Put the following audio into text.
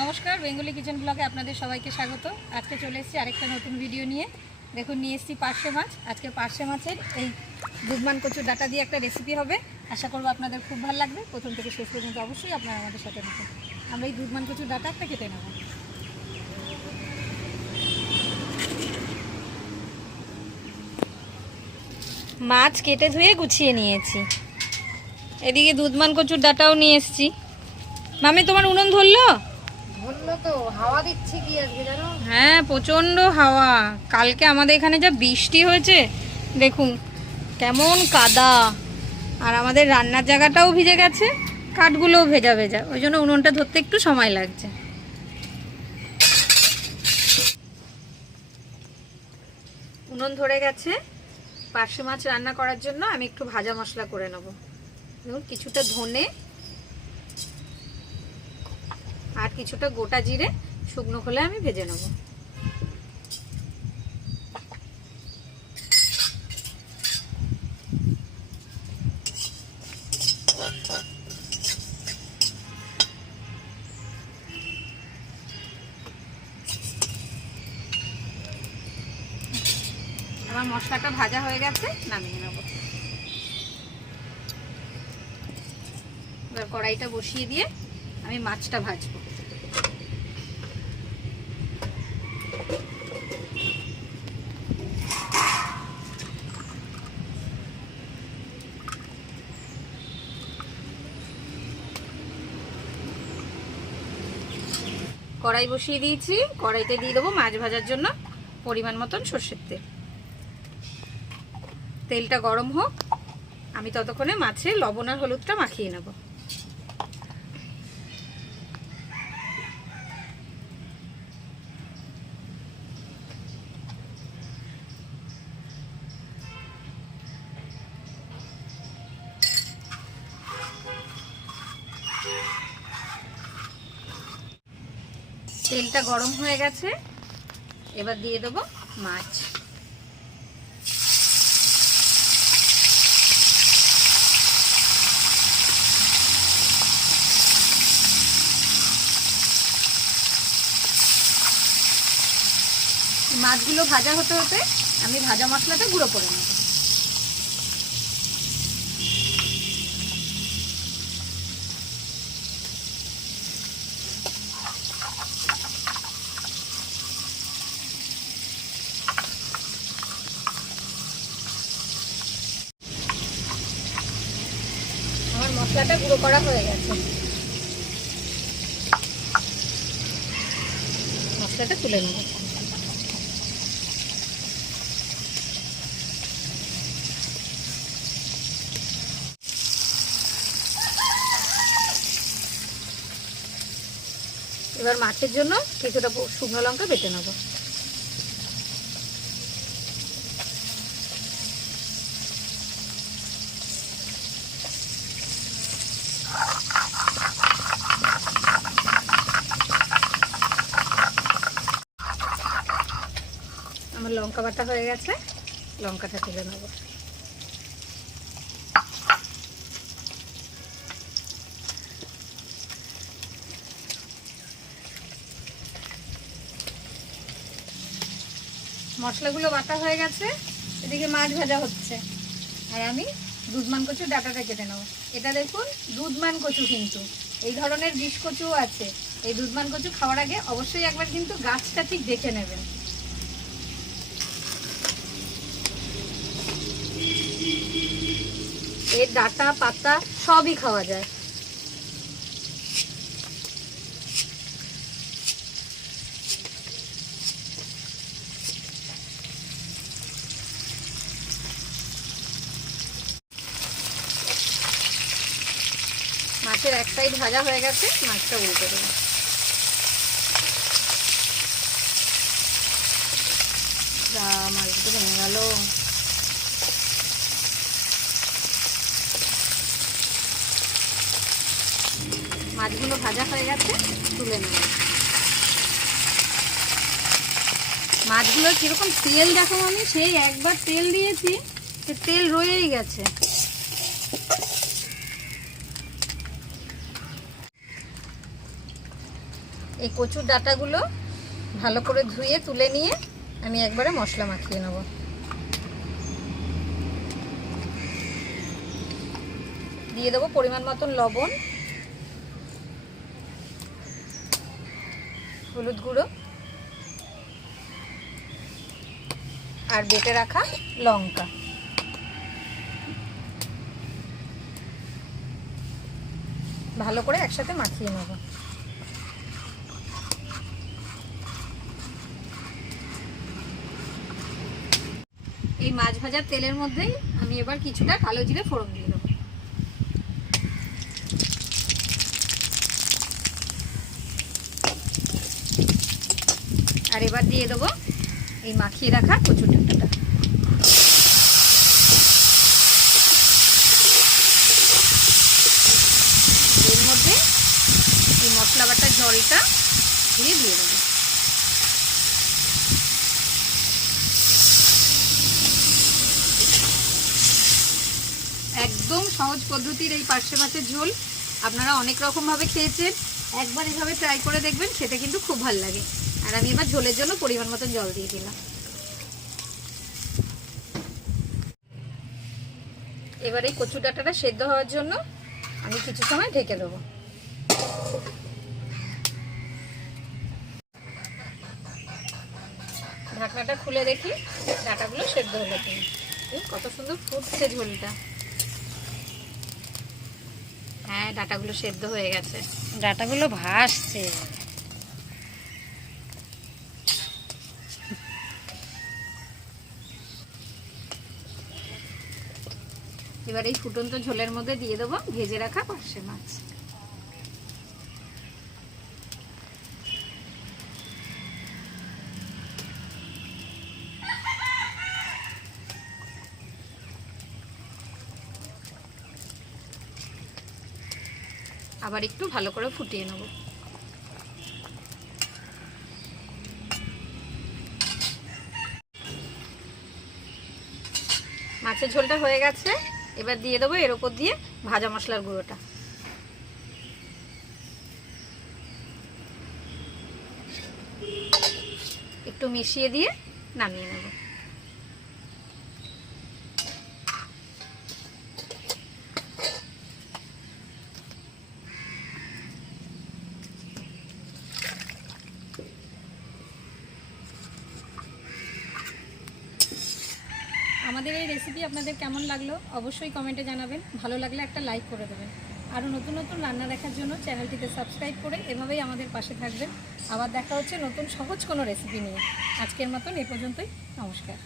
নমস্কার, Bengali kitchen ব্লগে আপনাদের সবাইকে স্বাগত। আজকে চলে এসেছি আরেকটা নতুন ভিডিও নিয়ে। দেখুন, নিয়ে এসেছি পার্শে মাছ। আজকে পার্শে মাছের এই দুধমান কচুর ডাটা দিয়ে একটা রেসিপি হবে। আশা করব আপনাদের খুব ভালো লাগবে। প্রথম থেকে শেষ পর্যন্ত অবশ্যই আপনারা আমাদের সাথে থাকুন। আমরা এই দুধমান কচুর ডাটা একটা কেটে নেব। মাছ কেটে ধুয়ে গুছিয়ে নিয়েছি। এদিকে দুধমান কচুর ডাটাও নিয়ে এসেছি। মামি, তোমার উনুন ধরলো? তো হাওয়া দিচ্ছে কি আজকে হ্যাঁ প্রচণ্ড হাওয়া। কালকে আমাদের এখানে যা বৃষ্টি হয়েছে, দেখুন, কেমন কাদা। আর আমাদের রান্নার জায়গাটাও ভিজে গেছে, কাঠগুলোও ভেজা ভেজা। ওই জন্য উনুনটা ধরতে একটু সময় লাগছে। উনুন ধরে গেছে। পার্শে মাছ রান্না করার জন্য আমি একটু ভাজা মশলা করে নেব। কিছুটা ধনে আর কিছুটা গোটা জিরে শুকনো খোলে আমি ভেজে নেব। আমার মশলাটা ভাজা হয়ে গেছে, নামিয়ে নেব। এবার কড়াইটা বসিয়ে দিয়ে আমি মাছটা ভাজবো। কড়াই বসিয়ে দিয়েছি। কড়াইতে দিয়ে দেবো মাছ ভাজার জন্য পরিমাণ মতন সর্ষের তেল। তেলটা গরম হোক, আমি ততক্ষণে মাছে লবণ আর হলুদটা মাখিয়ে নেব। তেলটা গরম হয়ে গেছে। এবার দিয়ে দেবো মাছ। মাছগুলো ভাজা হতে হতে আমি ভাজা মশলাটা গুঁড়ো করে নেব আমার মশলাটা গুঁড়ো করা হয়ে গেছে। মশলাটা তুলে নেব। এবার মাছের জন্য কিছুটা শুকনো লঙ্কা বেটে নেব। আমার লঙ্কা বাটা হয়ে গেছে। লঙ্কাটা তুলে নেব। মশলাগুলো বাটা হয়ে গেছে। এদিকে মাছ ভাজা হচ্ছে। আর আমি দুধমান কচুর ডাটাটা কেটে নেব। এটা দেখুন দুধমান কচু কিন্তু। এই ধরনের বিষ কচু আছে। এই দুধমান কচু খাওয়ার আগে অবশ্যই একবার কিন্তু গাছটা ঠিক দেখে নেবেন। এর ডাটা, পাতা সবই খাওয়া যায়। মাছের এক সাইড ভাজা হয়ে গেছে, মাছটা উল্টে দেবো। যা মাছটা ভেঙে গেল। মাছগুলো ভাজা হয়ে গেছে, তুলে নেব। মাছগুলো কীরকম তেল দেখো আমি, সেই একবার তেল দিয়েছি সে তেল রয়েই গেছে। এই কচুর ডাটাগুলো ভালো করে ধুয়ে, তুলে নিয়ে আমি একবারে মশলা মাখিয়ে নেব। দিয়ে দেবো পরিমাণ মতন লবণ। হলুদ গুঁড়ো আর বেটে রাখা লঙ্কা। ভালো করে একসাথে মাখিয়ে নেব। এই মাছ ভাজার তেলের মধ্যেই আমি এবার কিছুটা কালো জিরে ফোড়ন দিয়ে দেবো। আর এবার দিয়ে দেবো এই মাখিয়ে রাখা কচুর ডাঁটাটা। এর মধ্যে এই মশলা বাটার জলটা দিয়ে দিয়ে দেবো। একদম সহজ পদ্ধতির এই পার্শে মাছের ঝোল। আপনারা অনেক রকমভাবে খেয়েছেন। একবার এভাবে ট্রাই করে দেখবেন, খেতে কিন্তু খুব ভালো লাগে। আমি এবার ঝোলের জন্য পরিমাণ মতন জল দিয়ে দিলাম। এবার এই কচু ডাঁটাটা সেদ্ধ হওয়ার জন্য আমি কিছু সময় ঢেকে দেবো। ঢাকনাটা খুলে দেখি, ডাটাগুলো সেদ্ধ হলো কিনা। কত সুন্দর ফুটছে ঝোলটা। হ্যাঁ ডাটাগুলো সেদ্ধ হয়ে গেছে। ডাটাগুলো ভাসছে। এবার এই ফুটন্ত ঝোলের মধ্যে দিয়ে দেবো ভেজে রাখা পার্শে মাছ। আবার একটু ভালো করে ফুটিয়ে নেব। মাছের ঝোলটা হয়ে গেছে। এবার দিয়ে দেবো এর ওপর দিয়ে ভাজা মশলার গুঁড়োটা। একটু মিশিয়ে দিয়ে নামিয়ে নেব। আমাদের এই রেসিপি আপনাদের কেমন লাগল অবশ্যই কমেন্টে জানাবেন। ভালো লাগলে একটা লাইক করে দেবেন। আরও নতুন নতুন রান্না দেখার জন্য চ্যানেলটিকে সাবস্ক্রাইব করে এভাবেই আমাদের পাশে থাকবেন। আবার দেখা হচ্ছে নতুন সহজ কোনো রেসিপি নিয়ে। আজকের মতন এ পর্যন্তই। নমস্কার।